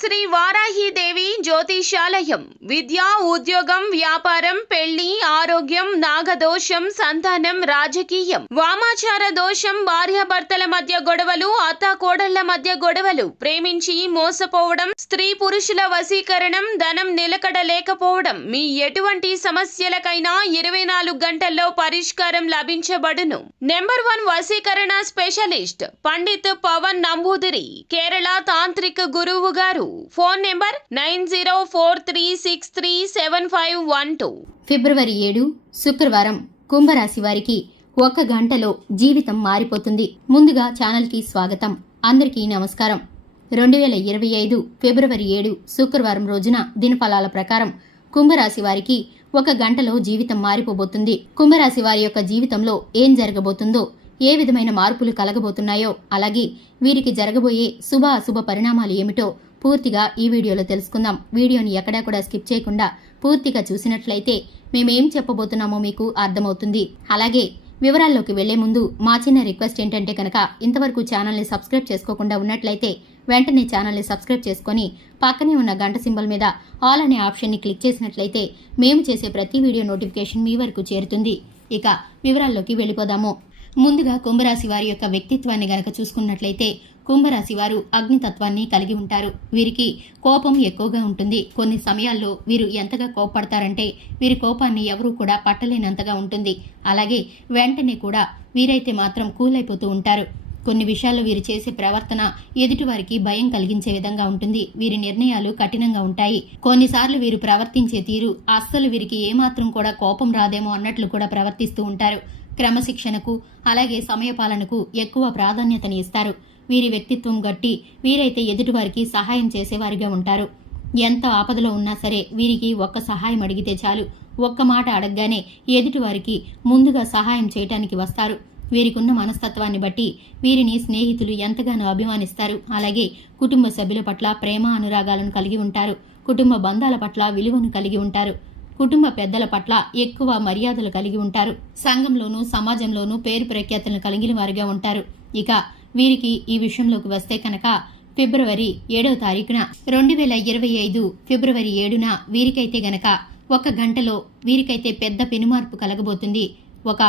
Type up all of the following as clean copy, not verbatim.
శ్రీ వారాహిదేవి జ్యోతిషాలయం విద్య, ఉద్యోగం, వ్యాపారం, పెళ్లి, ఆరోగ్యం, నాగదోషం, సంతానం, రాజకీయం, వామాచార దోషం, భార్యాభర్తల మధ్య గొడవలు, అత్తాకోడళ్ల మధ్య గొడవలు, ప్రేమించి మోసపోవడం, స్త్రీ పురుషుల వశీకరణం, ధనం నిలకడ లేకపోవడం, మీ ఎటువంటి సమస్యలకైనా 24 గంటల్లో పరిష్కారం లభించబడును. నెంబర్ 1 వశీకరణ స్పెషలిస్ట్ పండిత్ పవన్ నంబూదిరి, కేరళ తాంత్రిక గురువు గారు. Phone number 9043637512. ఫిబ్రవరి 7 శుక్రవారం కుంభరాశి వారికి 1 గంటలో జీవితం మారిపోతుంది. ముందుగా ఛానల్కి స్వాగతం. అందరికీ నమస్కారం. 2025 ఫిబ్రవరి 7 శుక్రవారం రోజున దినఫలాల ప్రకారం కుంభరాశి వారికి 1 గంటలో జీవితం మారిపోబోతుంది. కుంభరాశి వారి యొక్క జీవితంలో ఏం జరగబోతుందో, ఏ విధమైన మార్పులు కలగబోతున్నాయో, అలాగే వీరికి జరగబోయే శుభ అశుభ పరిణామాలు ఏమిటో పూర్తిగా ఈ వీడియోలో తెలుసుకుందాం. వీడియోని ఎక్కడా కూడా స్కిప్ చేయకుండా పూర్తిగా చూసినట్లయితే మేమేం చెప్పబోతున్నామో మీకు అర్థమవుతుంది. అలాగే వివరాల్లోకి వెళ్లే ముందు మా చిన్న రిక్వెస్ట్ ఏంటంటే కనుక ఇంతవరకు ఛానల్ని సబ్స్క్రైబ్ చేసుకోకుండా ఉన్నట్లయితే వెంటనే ఛానల్ని సబ్స్క్రైబ్ చేసుకొని పక్కనే ఉన్న గంట సింబల్ మీద ఆల్ అనే ఆప్షన్ని క్లిక్ చేసినట్లయితే మేము చేసే ప్రతి వీడియో నోటిఫికేషన్ మీ వరకు చేరుతుంది. ఇక వివరాల్లోకి వెళ్ళిపోదాము. ముందుగా కుంభరాశి వారి యొక్క వ్యక్తిత్వాన్ని గనక చూసుకున్నట్లయితే కుంభరాశి వారు అగ్నితత్వాన్ని కలిగి ఉంటారు. వీరికి కోపం ఎక్కువగా ఉంటుంది. కొన్ని సమయాల్లో వీరు ఎంతగా కోపపడతారంటే వీరి కోపాన్ని ఎవరూ కూడా పట్టలేనంతగా ఉంటుంది. అలాగే వెంటనే కూడా వీరైతే మాత్రం కూల్ అయిపోతూ ఉంటారు. కొన్ని విషయాల్లో వీరు చేసే ప్రవర్తన ఎదుటివారికి భయం కలిగించే విధంగా ఉంటుంది. వీరి నిర్ణయాలు కఠినంగా ఉంటాయి. కొన్నిసార్లు వీరు ప్రవర్తించే తీరు అస్సలు వీరికి ఏమాత్రం కూడా కోపం రాదేమో అన్నట్లు కూడా ప్రవర్తిస్తూ ఉంటారు. క్రమశిక్షణకు అలాగే సమయపాలనకు ఎక్కువ ప్రాధాన్యతని ఇస్తారు. వీరి వ్యక్తిత్వం గట్టి వీరైతే ఎదుటివారికి సహాయం చేసేవారిగా ఉంటారు. ఎంత ఆపదలో ఉన్నా సరే వీరికి ఒక్క సహాయం అడిగితే చాలు. ఒక్క మాట అడగగానే ఎదుటివారికి ముందుగా సహాయం చేయటానికి వస్తారు. వీరికున్న మనస్తత్వాన్ని బట్టి వీరిని స్నేహితులు ఎంతగానో అభిమానిస్తారు. అలాగే కుటుంబ సభ్యుల పట్ల ప్రేమ అనురాగాలను కలిగి ఉంటారు. కుటుంబ బంధాల పట్ల విలువను కలిగి ఉంటారు. కుటుంబ పెద్దల పట్ల ఎక్కువ మర్యాదలు కలిగి ఉంటారు. సంఘంలోనూ సమాజంలోనూ పేరు ప్రఖ్యాతులను కలిగిన వారిగా ఉంటారు. ఇక వీరికి ఈ విషయంలోకి వస్తే కనుక ఫిబ్రవరి 7వ తారీఖున 2025 ఫిబ్రవరి 7న వీరికైతే గనక 1 గంటలో వీరికైతే పెద్ద పెనుమార్పు కలగబోతుంది. ఒక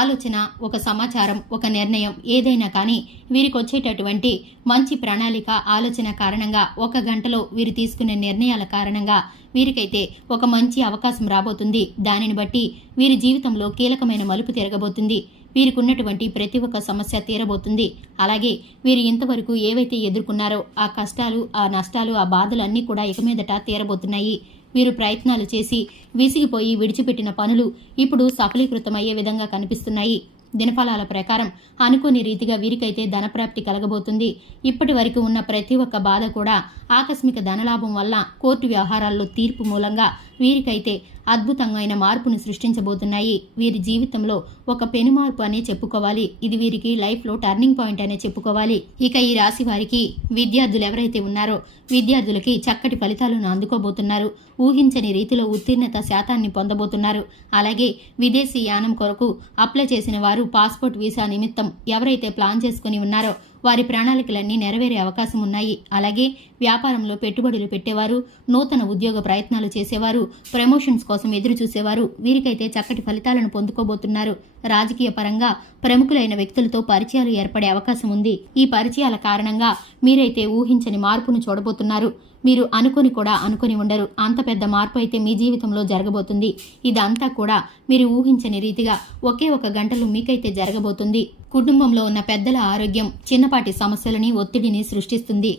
ఆలోచన, ఒక సమాచారం, ఒక నిర్ణయం ఏదైనా కానీ వీరికి వచ్చేటటువంటి మంచి ప్రణాళిక ఆలోచన కారణంగా 1 గంటలో వీరు తీసుకునే నిర్ణయాల కారణంగా వీరికైతే ఒక మంచి అవకాశం రాబోతుంది. దానిని బట్టి వీరి జీవితంలో కీలకమైన మలుపు తిరగబోతుంది. వీరికి ఉన్నటువంటి ప్రతి ఒక్క సమస్య తీరబోతుంది. అలాగే వీరు ఇంతవరకు ఏవైతే ఎదుర్కొన్నారో ఆ కష్టాలు, ఆ నష్టాలు, ఆ బాధలు అన్నీ కూడా ఇక మీదట తీరబోతున్నాయి. వీరు ప్రయత్నాలు చేసి విసిగిపోయి విడిచిపెట్టిన పనులు ఇప్పుడు సఫలీకృతమయ్యే విధంగా కనిపిస్తున్నాయి. దినఫలాల ప్రకారం అనుకోని రీతిగా వీరికైతే ధనప్రాప్తి కలగబోతుంది. ఇప్పటి వరకు ఉన్న ప్రతి ఒక్క బాధ కూడా ఆకస్మిక ధనలాభం వల్ల కోర్టు వ్యవహారాల్లో తీర్పు మూలంగా వీరికైతే అద్భుతమైన మార్పును సృష్టించబోతున్నాయి. వీరి జీవితంలో ఒక పెనుమార్పు అనే చెప్పుకోవాలి. ఇది వీరికి లైఫ్లో టర్నింగ్ పాయింట్ అనే చెప్పుకోవాలి. ఇక ఈ రాశి వారికి విద్యార్థులు ఎవరైతే ఉన్నారో విద్యార్థులకి చక్కటి ఫలితాలను అందుకోబోతున్నారు. ఊహించని రీతిలో ఉత్తీర్ణత శాతాన్ని పొందబోతున్నారు. అలాగే విదేశీ యానం కొరకు అప్లై చేసిన వారు పాస్పోర్ట్ వీసా నిమిత్తం ఎవరైతే ప్లాన్ చేసుకుని ఉన్నారో వారి ప్రణాళికలన్నీ నెరవేరే అవకాశం ఉన్నాయి. అలాగే వ్యాపారంలో పెట్టుబడులు పెట్టేవారు, నూతన ఉద్యోగ ప్రయత్నాలు చేసేవారు, ప్రమోషన్స్ కోసం ఎదురు చూసేవారు వీరికైతే చక్కటి ఫలితాలను పొందుకోబోతున్నారు. రాజకీయ పరంగా ప్రముఖులైన వ్యక్తులతో పరిచయాలు ఏర్పడే అవకాశం ఉంది. ఈ పరిచయాల కారణంగా మీరైతే ఊహించని మార్పును చూడబోతున్నారు. మీరు అనుకొని ఉండరు. అంత పెద్ద మార్పు అయితే మీ జీవితంలో జరగబోతుంది. ఇదంతా కూడా మీరు ఊహించని రీతిగా ఒకే 1 గంటలో మీకైతే జరగబోతుంది. కుటుంబంలో ఉన్న పెద్దల ఆరోగ్యం చిన్నపాటి సమస్యలని, ఒత్తిడిని సృష్టిస్తుంది.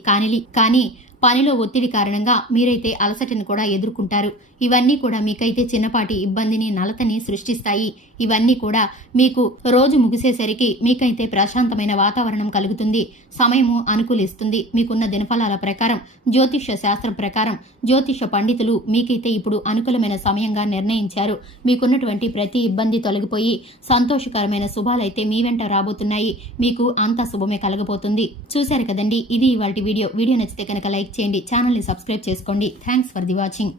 కానీ పనిలో ఒత్తిడి కారణంగా మీరైతే అలసటను కూడా ఎదుర్కొంటారు. ఇవన్నీ కూడా మీకైతే చిన్నపాటి ఇబ్బందిని, నలతని సృష్టిస్తాయి. ఇవన్నీ కూడా మీకు రోజు ముగిసేసరికి మీకైతే ప్రశాంతమైన వాతావరణం కలుగుతుంది. సమయము అనుకూలిస్తుంది. మీకున్న దినఫలాల ప్రకారం, జ్యోతిష శాస్త్రం ప్రకారం జ్యోతిష పండితులు మీకైతే ఇప్పుడు అనుకూలమైన సమయంగా నిర్ణయించారు. మీకున్నటువంటి ప్రతి ఇబ్బంది తొలగిపోయి సంతోషకరమైన శుభాలైతే మీ వెంట రాబోతున్నాయి. మీకు అంతా శుభమే కలగబోతుంది. చూశారు కదండి, ఇది ఇవాల్టి వీడియో. వీడియో నచ్చితే కనుక లైక్ చేయండి, ఛానల్ని సబ్స్క్రైబ్ చేసుకోండి. Thanks for the watching.